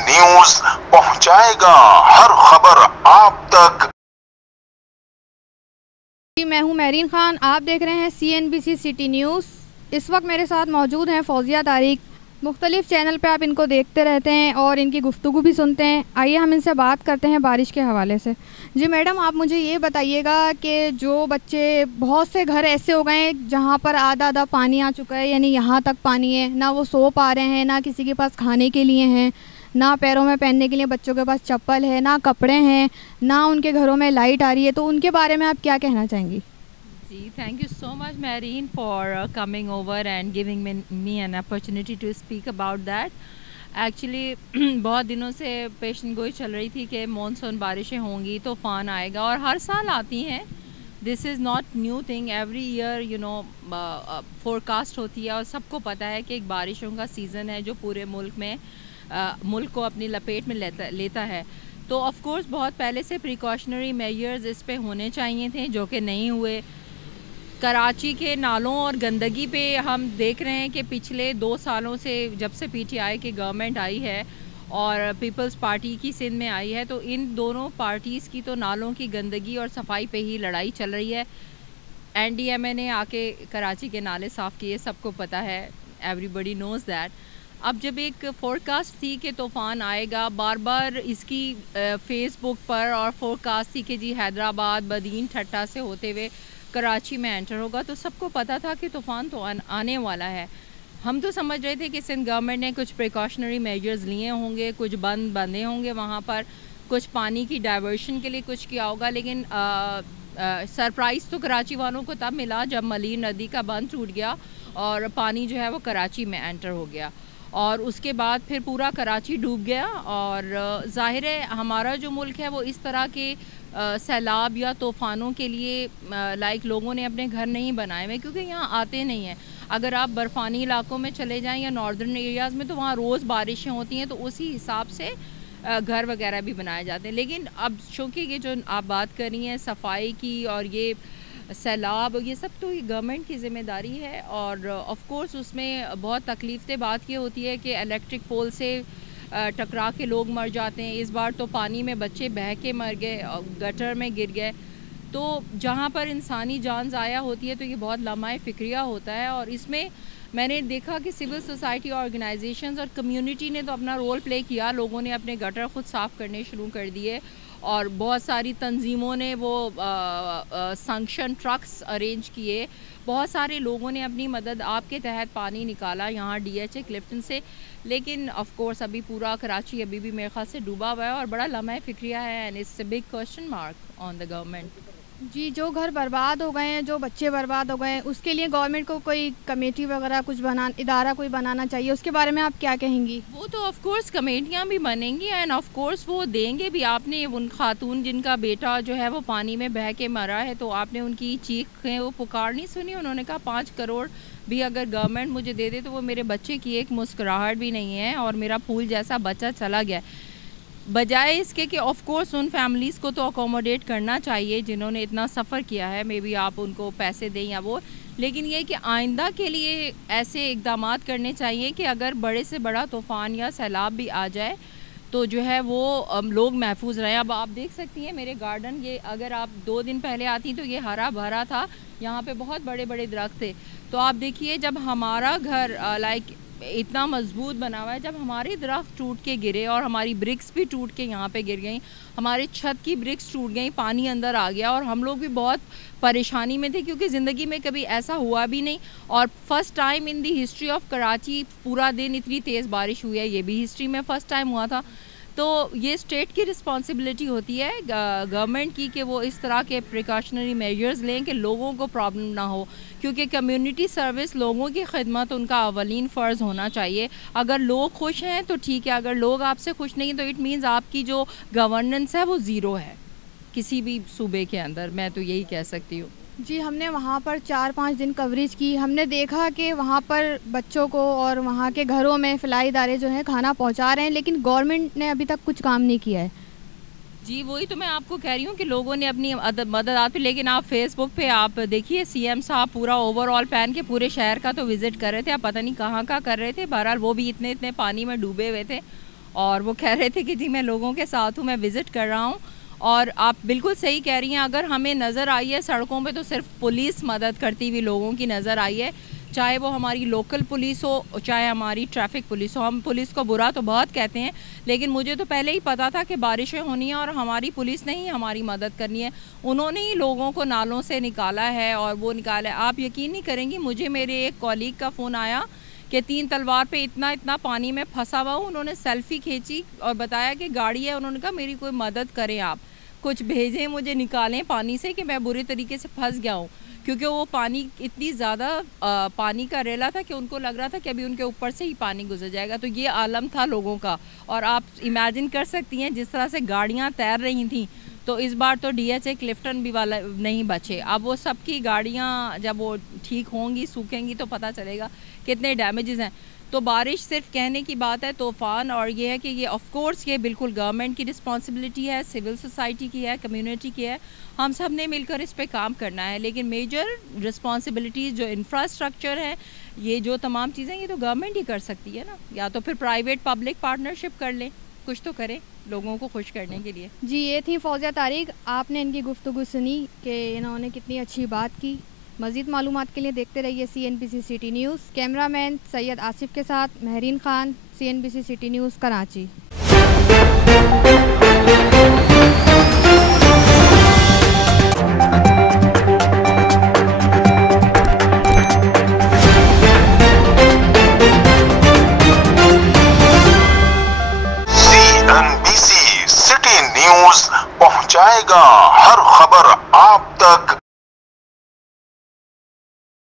News پہنچائے گا ہر خبر آپ تک۔ میں ہوں مہرین خان، آپ دیکھ رہے ہیں CNBC سٹی نیوز۔ اس وقت میرے ساتھ موجود ہیں فوزیہ طارق۔ مختلف چینل پہ آپ ان کو دیکھتے رہتے ہیں اور ان کی گفتگو بھی سنتے ہیں۔ آئیے ہم ان سے بات کرتے ہیں بارش کے حوالے سے۔ جی میڈم، آپ مجھے یہ بتائیے گا کہ جو بچے، بہت سے گھر ایسے ہو گئے ہیں جہاں پر آدھا پانی آ چکا ہے، یعنی یہاں تک پانی ہے، نہ وہ سو پا رہے ہیں، نہ کسی کے پاس کھانے کے لیے ہیں، نہ پیروں میں پہننے کے لیے بچوں کے پاس چپل ہے، نہ کپڑے ہیں، نہ ان کے گھروں میں لائٹ آ رہی ہے، تو ان کے بارے میں آپ کیا کہنا چاہیں گی؟ Thank you so much, Marine, for coming over and giving me an opportunity to speak about that. Actually, بہت دنوں سے پیشن گوئی چل رہی تھی کہ مونسون بارشیں ہوں گی، طوفان آئے گا، اور ہر سال آتی ہیں۔ This is not new thing, every year forecast ہوتی ہے، اور سب کو پتہ ہے کہ ایک بارشوں کا سیزن ہے جو پورے ملک کو اپنی لپیٹ میں لیتا ہے۔ تو آف کورس بہت پہلے سے پریکاشنری میجرز اس پہ ہونے چاہیے تھے، جو کہ نہیں ہوئے۔ کراچی کے نالوں اور گندگی پہ ہم دیکھ رہے ہیں کہ پچھلے 2 سالوں سے جب سے PTI کی گورنمنٹ آئی ہے اور پیپلز پارٹی کی سندھ میں آئی ہے، تو ان دونوں پارٹیز کی تو نالوں کی گندگی اور صفائی پہ ہی لڑائی چل رہی ہے۔ NDMA نے آ کے کراچی کے نالے صاف کیے، سب کو پتہ ہے، ایوری بڈی نوز دیٹ۔ اب جب ایک فورکاسٹ تھی کہ طوفان آئے گا، بار بار اس کی فیس بک پر اور فورکاسٹ تھی کہ جی حیدرآباد، بدین، ٹھٹا سے ہوتے ہوئے کراچی میں انٹر ہوگا، تو سب کو پتہ تھا کہ طوفان تو آنے والا ہے۔ ہم تو سمجھ رہے تھے کہ سندھ گورنمنٹ نے کچھ پریکاشنری میجرز لیے ہوں گے، کچھ بندے ہوں گے وہاں پر، کچھ پانی کی ڈائیورشن کے لیے کچھ کیا ہوگا، لیکن سرپرائز تو کراچی والوں کو تب ملا جب ملیر ندی کا بند ٹوٹ گیا اور پانی جو ہے وہ کراچی میں انٹر ہو گیا، اور اس کے بعد پھر پورا کراچی ڈوب گیا۔ اور ظاہر ہے ہمارا جو ملک ہے وہ اس طرح کے سیلاب یا طوفانوں کے لیے لوگوں نے اپنے گھر نہیں بنائے ہوئے، کیونکہ یہاں آتے نہیں ہیں۔ اگر آپ برفانی علاقوں میں چلے جائیں یا ناردرن ایریاز میں، تو وہاں روز بارشیں ہوتی ہیں، تو اسی حساب سے گھر وغیرہ بھی بنائے جاتے ہیں۔ لیکن اب چونکہ یہ جو آپ بات کر رہی ہیں صفائی کی اور یہ سیلاب، یہ سب تو گورنمنٹ کی ذمہ داری ہے، اور آف کورس اس میں بہت تکلیف دہ بات یہ ہوتی ہے کہ الیکٹرک پول سے ٹکرا کے لوگ مر جاتے ہیں۔ اس بار تو پانی میں بچے بہہ کے مر گئے، گٹر میں گر گئے۔ تو جہاں پر انسانی جان ضائع ہوتی ہے تو یہ بہت لمحہ فکریہ ہوتا ہے، اور اس میں میں نے دیکھا کہ سول سوسائٹی آرگنائزیشنز اور کمیونٹی نے تو اپنا رول پلے کیا۔ لوگوں نے اپنے گٹر خود صاف کرنے شروع کر دیے، اور بہت ساری تنظیموں نے وہ سنکشن ٹرکس ارینج کیے۔ بہت سارے لوگوں نے اپنی مدد آپ کے تحت پانی نکالا یہاں DHA کلفٹن سے، لیکن آف کورس ابھی پورا کراچی ابھی بھی میرے خیال سے ڈوبا ہوا ہے اور بڑا لمحہ فکریہ ہے، and it's a big question mark on the government. جی، جو گھر برباد ہو گئے ہیں، جو بچے برباد ہو گئے ہیں، اس کے لیے گورنمنٹ کو کوئی کمیٹی وغیرہ کچھ ادارہ کوئی بنانا چاہیے، اس کے بارے میں آپ کیا کہیں گی؟ وہ تو آف کورس کمیٹیاں بھی بنیں گی، اینڈ آف کورس وہ دیں گے بھی۔ آپ نے ان خاتون جن کا بیٹا جو ہے وہ پانی میں بہہ کے مرا ہے، تو آپ نے ان کی چیخیں، وہ پکار نہیں سنی؟ انہوں نے کہا 5 کروڑ بھی اگر گورنمنٹ مجھے دے دے تو وہ میرے بچے کی ایک مسکراہٹ بھی نہیں ہے، اور میرا پھول جیسا بچہ چلا گیا۔ بجائے اس کے کہ آف کورس ان فیملیز کو تو اکوموڈیٹ کرنا چاہیے جنہوں نے اتنا سفر کیا ہے، مے بی آپ ان کو پیسے دیں یا وہ، لیکن یہ کہ آئندہ کے لیے ایسے اقدامات کرنے چاہیے کہ اگر بڑے سے بڑا طوفان یا سیلاب بھی آ جائے تو جو ہے وہ لوگ محفوظ رہیں۔ اب آپ دیکھ سکتی ہیں میرے گارڈن، یہ اگر آپ 2 دن پہلے آتی تو یہ ہرا بھرا تھا، یہاں پہ بہت بڑے بڑے درخت تھے۔ تو آپ دیکھیے جب ہمارا گھر اتنا مضبوط بنا ہوا ہے، جب ہمارے درخت ٹوٹ کے گرے اور ہماری برکس بھی ٹوٹ کے یہاں پہ گر گئیں، ہمارے چھت کی برکس ٹوٹ گئیں، پانی اندر آ گیا، اور ہم لوگ بھی بہت پریشانی میں تھے، کیونکہ زندگی میں کبھی ایسا ہوا بھی نہیں، اور first time in the history of Karachi پورا دن اتنی تیز بارش ہوئی ہے، یہ بھی ہسٹری میں فرسٹ ٹائم ہوا تھا۔ تو یہ اسٹیٹ کی رسپانسبلٹی ہوتی ہے گورنمنٹ کی کہ وہ اس طرح کے پریکاشنری میجرز لیں کہ لوگوں کو پرابلم نہ ہو، کیونکہ کمیونٹی سروس، لوگوں کی خدمت ان کا اولین فرض ہونا چاہیے۔ اگر لوگ خوش ہیں تو ٹھیک ہے، اگر لوگ آپ سے خوش نہیں تو اٹ مینز آپ کی جو گورننس ہے وہ زیرو ہے کسی بھی صوبے کے اندر، میں تو یہی کہہ سکتی ہوں۔ جی، ہم نے وہاں پر 4-5 دن کوریج کی، ہم نے دیکھا کہ وہاں پر بچوں کو اور وہاں کے گھروں میں فلاحی ادارے جو ہیں کھانا پہنچا رہے ہیں، لیکن گورنمنٹ نے ابھی تک کچھ کام نہیں کیا ہے۔ جی وہی تو میں آپ کو کہہ رہی ہوں کہ لوگوں نے اپنی مدد آپ، لیکن آپ فیس بک پہ آپ دیکھیے CM صاحب پورا اوور آل پہن کے پورے شہر کا تو وزٹ کر رہے تھے، آپ پتہ نہیں کہاں کا کر رہے تھے، بہرحال وہ بھی اتنے پانی میں ڈوبے ہوئے تھے، اور وہ کہہ رہے تھے کہ جی میں لوگوں کے ساتھ ہوں, میں وزٹ کر رہا ہوں. اور آپ بالکل صحیح کہہ رہی ہیں, اگر ہمیں نظر آئی ہے سڑکوں پہ تو صرف پولیس مدد کرتی ہوئی لوگوں کی نظر آئی ہے, چاہے وہ ہماری لوکل پولیس ہو چاہے ہماری ٹریفک پولیس ہو. ہم پولیس کو برا تو بہت کہتے ہیں, لیکن مجھے تو پہلے ہی پتا تھا کہ بارشیں ہونی ہیں اور ہماری پولیس نے ہی ہماری مدد کرنی ہے. انہوں نے ہی لوگوں کو نالوں سے نکالا ہے اور وہ نکالا ہے. آپ یقین نہیں کریں گی, مجھے میرے ایک کولیگ کا فون آیا کہ 3 تلوار پہ اتنا پانی میں پھنسا ہوا ہوں. انہوں نے سیلفی کھینچی اور بتایا کہ گاڑی ہے, انہوں نے کہا میری کوئی مدد کریں, آپ کچھ بھیجیں مجھے, نکالیں پانی سے کہ میں بری طریقے سے پھنس گیا ہوں. کیونکہ وہ پانی اتنی زیادہ پانی کا ریلا تھا کہ ان کو لگ رہا تھا کہ ابھی ان کے اوپر سے ہی پانی گزر جائے گا. تو یہ عالم تھا لوگوں کا, اور آپ امیجن کر سکتی ہیں جس طرح سے گاڑیاں تیر رہی تھیں. تو اس بار تو ڈی ایچ اے کلفٹن بھی والا نہیں بچے. اب وہ سب کی گاڑیاں جب وہ ٹھیک ہوں گی, سوکھیں گی, تو پتہ چلے گا کتنے ڈیمیجز ہیں. تو بارش صرف کہنے کی بات ہے, طوفان, اور یہ ہے کہ یہ آف کورس یہ بالکل گورنمنٹ کی رسپانسبلٹی ہے, سول سوسائٹی کی ہے, کمیونٹی کی ہے. ہم سب نے مل کر اس پہ کام کرنا ہے. لیکن میجر رسپانسبلٹیز جو انفراسٹرکچر ہے, یہ جو تمام چیزیں, یہ تو گورنمنٹ ہی کر سکتی ہے نا, یا تو پھر پرائیویٹ پبلک پارٹنرشپ کر لیں, کچھ تو کریں لوگوں کو خوش کرنے کے لیے. جی, یہ تھی فوزیہ طارق. آپ نے ان کی گفتگو سنی کہ انہوں نے کتنی اچھی بات کی. مزید معلومات کے لیے دیکھتے رہیے CNBC سٹی نیوز. کیمرہ مین سید آصف کے ساتھ Mehreen Khan, CNBC city news, Karachi. CNBC city news پہنچائے گا ہر خبر آپ تک